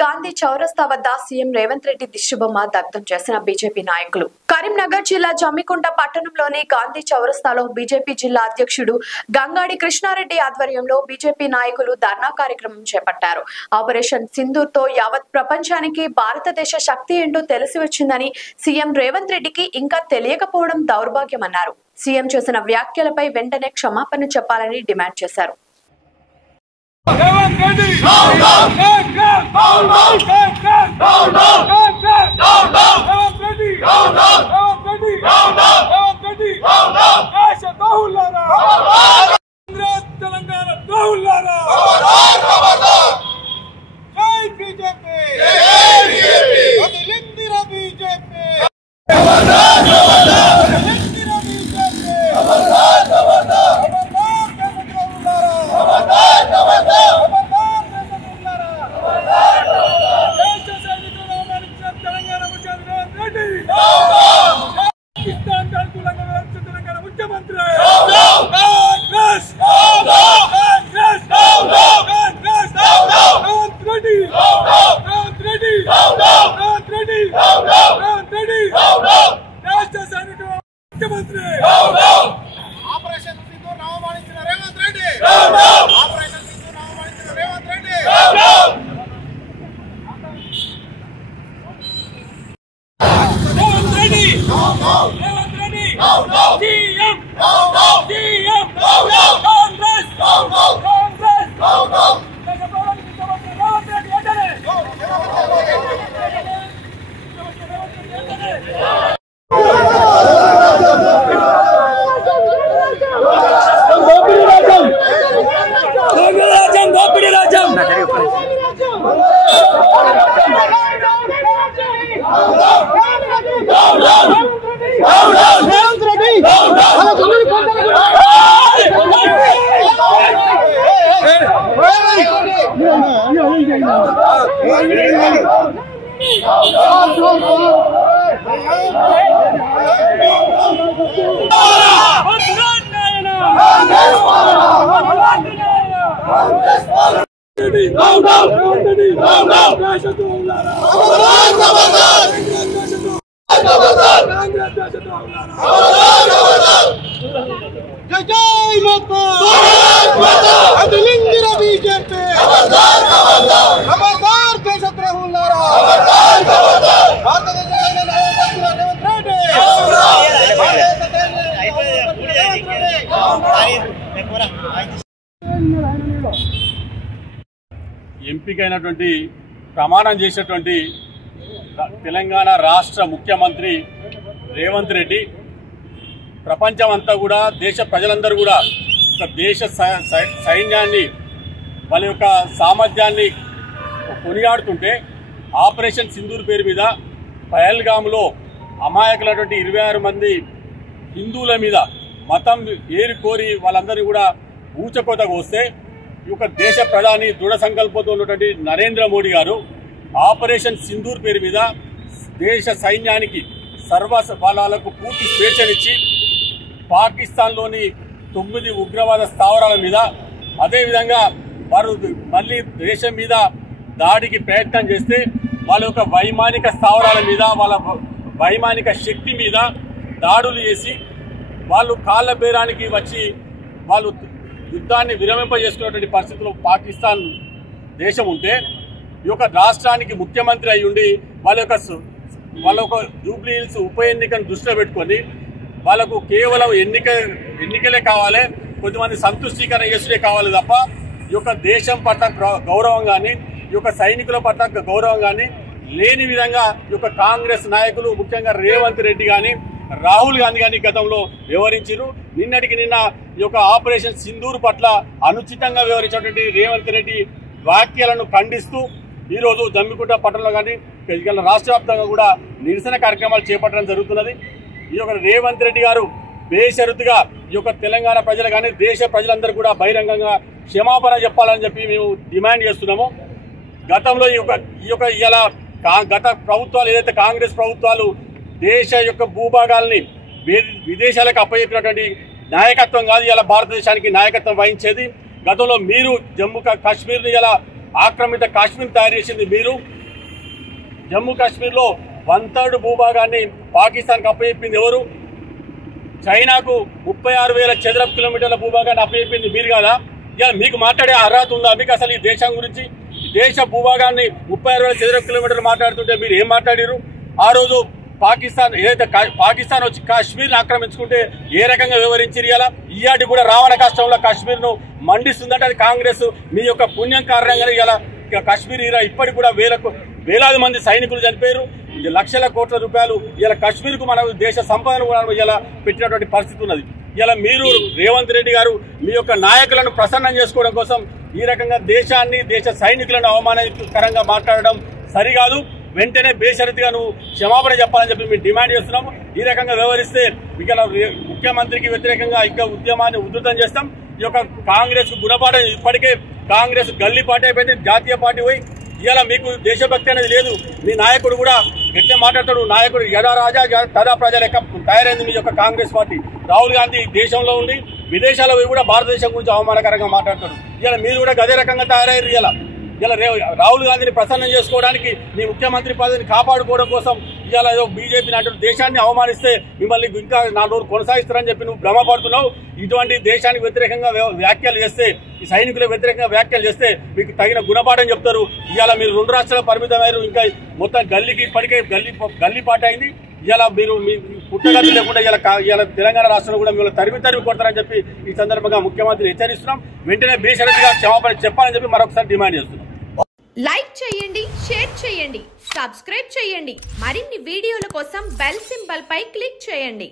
గాంధీ చౌరస్తా వద్ద సీఎం రేవంత్ రెడ్డి దిష్టిబొమ్మ దగ్ధం చేసిన బీజేపీ నాయకులు. కరీంనగర్ జిల్లా జమ్మికుంట పట్టణంలోని గాంధీ చౌరస్తాలో బీజేపీ జిల్లా అధ్యక్షుడు గంగాడి కృష్ణారెడ్డి ఆధ్వర్యంలో బీజేపీ నాయకులు ధర్నా కార్యక్రమం చేపట్టారు. ఆపరేషన్ సింధూర్ తో యావత్ ప్రపంచానికి భారతదేశ శక్తి ఏంటో తెలిసి వచ్చిందని సీఎం రేవంత్ రెడ్డికి ఇంకా తెలియకపోవడం దౌర్భాగ్యమన్నారు. సీఎం చేసిన వ్యాఖ్యలపై వెంటనే క్షమాపణ చెప్పాలని డిమాండ్ చేశారు. ఆపరేషన్ సింధూర్ నామమానించిన రేవంత్ రెడ్డి ఆపరేషన్ సింధూర్ నామమానించిన రేవంత్ రెడ్డి రేవంత్ రెడ్డి సీఎం సీఎం కాంగ్రెస్ జై మాతా అదిలింగిర బీజేపీ ఖబర్దార్ దేశద్రోహులారా భారతదేశమైన నాయకులు రేవంత్ రెడ్డి ఎంపికైనటువంటి ప్రమాణం చేసినటువంటి తెలంగాణ రాష్ట్ర ముఖ్యమంత్రి రేవంత్ రెడ్డి ప్రపంచమంతా కూడా దేశ ప్రజలందరూ కూడా ఒక దేశ సైన్యాన్ని వాళ్ళ యొక్క సామర్థ్యాన్ని కొనియాడుతుంటే ఆపరేషన్ సింధూర్ పేరు మీద పహల్గామ్లో అమాయకులైనటువంటి 26 మంది హిందువుల మీద మతం ఏరుకోరి వాళ్ళందరినీ కూడా ఊచకోతకు వస్తే ఈ యొక్క దేశ ప్రధాని దృఢ సంకల్పంతో ఉన్నటువంటి నరేంద్ర మోడీ గారు ఆపరేషన్ సింధూర్ పేరు మీద దేశ సైన్యానికి వాళ్ళకు పూర్తి స్వేచ్ఛనిచ్చి పాకిస్తాన్లోని 9 ఉగ్రవాద స్థావరాల మీద అదేవిధంగా వారు మళ్ళీ దేశం మీద దాడికి ప్రయత్నం చేస్తే వాళ్ళ యొక్క వైమానిక స్థావరాల మీద వాళ్ళ వైమానిక శక్తి మీద దాడులు చేసి వాళ్ళు కాళ్ళ బేరానికి వచ్చి వాళ్ళు యుద్ధాన్ని విరమింపజేసుకున్నటువంటి పరిస్థితుల్లో పాకిస్తాన్ దేశం ఉంటే ఈ యొక్క రాష్ట్రానికి ముఖ్యమంత్రి అయి ఉండి వాళ్ళ యొక్క జూబ్లీ హిల్స్ ఉప ఎన్నికను దృష్టిలో పెట్టుకొని వాళ్ళకు కేవలం ఎన్నికలే కావాలి, కొద్దిమంది సంతుష్టీకరణ చేసుడే కావాలి తప్ప ఈ యొక్క దేశం పట్ల గౌరవం కానీ ఈ యొక్క సైనికుల పట్ల గౌరవం కానీ లేని విధంగా ఈ యొక్క కాంగ్రెస్ నాయకులు ముఖ్యంగా రేవంత్ రెడ్డి కానీ రాహుల్ గాంధీ గాని గతంలో వ్యవహరించారు. నిన్నటికి నిన్న ఈ యొక్క ఆపరేషన్ సింధూర్ పట్ల అనుచితంగా వ్యవహరించినటువంటి రేవంత్ రెడ్డి వ్యాఖ్యలను ఖండిస్తూ ఈరోజు జమ్మికుంట పట్టణంలో కానీ రాష్ట్ర వ్యాప్తంగా కూడా నిరసన కార్యక్రమాలు చేపట్టడం జరుగుతున్నది. ఈ యొక్క రేవంత్ రెడ్డి గారు బేషరతుగా ఈ యొక్క తెలంగాణ ప్రజలు కానీ దేశ ప్రజలందరూ కూడా బహిరంగంగా క్షమాపణ చెప్పాలని చెప్పి మేము డిమాండ్ చేస్తున్నాము. గతంలో ఈ యొక్క ఇలా గత ప్రభుత్వాలు ఏదైతే కాంగ్రెస్ ప్రభుత్వాలు దేశ యొక్క భూభాగాల్ని విదేశాలకు అప్పచెప్పినటువంటి నాయకత్వం కాదు ఇలా భారతదేశానికి నాయకత్వం వహించేది. గతంలో మీరు జమ్మూ కాశ్మీర్ని ఇలా ఆక్రమిత కాశ్మీర్ తయారు చేసింది మీరు. జమ్మూ కాశ్మీర్లో 1/3 భూభాగాన్ని పాకిస్తాన్కి అప్పచెప్పింది ఎవరు? చైనాకు 36,000 చదరపు కిలోమీటర్ల భూభాగాన్ని అప్పచెప్పింది మీరు కదా? ఇలా మీకు మాట్లాడే అర్హత ఉందా మీకు అసలు ఈ దేశం గురించి? దేశ భూభాగాన్ని 36,000 చదరపు కిలోమీటర్లు మాట్లాడుతుంటే మీరు ఏం మాట్లాడారు? ఆ రోజు పాకిస్తాన్ ఏదైతే పాకిస్తాన్ వచ్చి కాశ్మీర్ని ఆక్రమించుకుంటే ఏ రకంగా వివరించారు? ఇలా ఇయాటి కూడా రావణ కష్టంలో కాశ్మీర్ను మండిస్తుందంటే అది కాంగ్రెస్ మీ యొక్క పుణ్యం కారణంగానే ఇలా కాశ్మీర్ ఇప్పటికి కూడా వేలాది మంది సైనికులు చనిపోయారు. లక్షల కోట్ల రూపాయలు ఇలా కాశ్మీర్కు మన దేశ సంపదను కూడా ఇలా పెట్టినటువంటి పరిస్థితి ఉన్నది. ఇలా మీరు రేవంత్ రెడ్డి గారు మీ యొక్క నాయకులను ప్రసన్నం చేసుకోవడం కోసం ఈ రకంగా దేశాన్ని దేశ సైనికులను అవమానకరంగా మాట్లాడడం సరికాదు. వెంటనే బేషరతుగా నువ్వు క్షమాపణ చెప్పాలని చెప్పి మేము డిమాండ్ చేస్తున్నాము. ఈ రకంగా వ్యవహరిస్తే ఇక ముఖ్యమంత్రికి వ్యతిరేకంగా ఇంకా ఉద్యమాన్ని ఉధృతం చేస్తాం. ఈ యొక్క కాంగ్రెస్ గుణపాఠం ఇప్పటికే కాంగ్రెస్ గల్లీ పార్టీ అయిపోయింది, జాతీయ పార్టీ పోయి ఇలా మీకు దేశభక్తి అనేది లేదు. మీ నాయకుడు కూడా గట్టిగా మాట్లాడతాడు. నాయకుడు యథా రాజా తదా ప్రజల లెక్క తయారైంది మీ యొక్క కాంగ్రెస్ పార్టీ. రాహుల్ గాంధీ దేశంలో ఉండి విదేశాల్లో పోయి కూడా భారతదేశం గురించి అవమానకరంగా మాట్లాడతాడు. ఇలా మీరు కూడా అదే రకంగా తయారయ్యారు. ఇలా రాహుల్ గాంధీని ప్రసన్నం చేసుకోవడానికి మీ ముఖ్యమంత్రి పదవిని కాపాడుకోవడం కోసం ఇలా ఏదో బీజేపీ నాటి దేశాన్ని అవమానిస్తే మిమ్మల్ని ఇంకా 4 రోజులు కొనసాగిస్తారని చెప్పి నువ్వు భ్రమపడుతున్నావు. ఇటువంటి దేశానికి వ్యతిరేకంగా వ్యాఖ్యలు చేస్తే, ఈ సైనికులకు వ్యతిరేకంగా వ్యాఖ్యలు చేస్తే మీకు తగిన గుణపాఠం చెప్తారు. ఇవాళ మీరు 2 రాష్ట్రాలకు పరిమితమయ్యారు. ఇంకా మొత్తం గల్లీకి ఇప్పటికే గల్లీ పాట అయింది. ఇలా మీరు మీ పుట్టగతి లేకుండా ఇలా తెలంగాణ రాష్ట్రంలో కూడా మిమ్మల్ని తరిమి కొడతారని చెప్పి ఈ సందర్భంగా ముఖ్యమంత్రి హెచ్చరిస్తున్నాం. వెంటనే బేషరతుగా క్షమాపణ చెప్పాలని చెప్పి మరొకసారి డిమాండ్ చేస్తున్నాం. లైక్ చేయండి, షేర్ చేయండి, సబ్స్క్రైబ్ చేయండి. మరిన్ని వీడియోల కోసం బెల్ సింబల్ పై క్లిక్ చేయండి.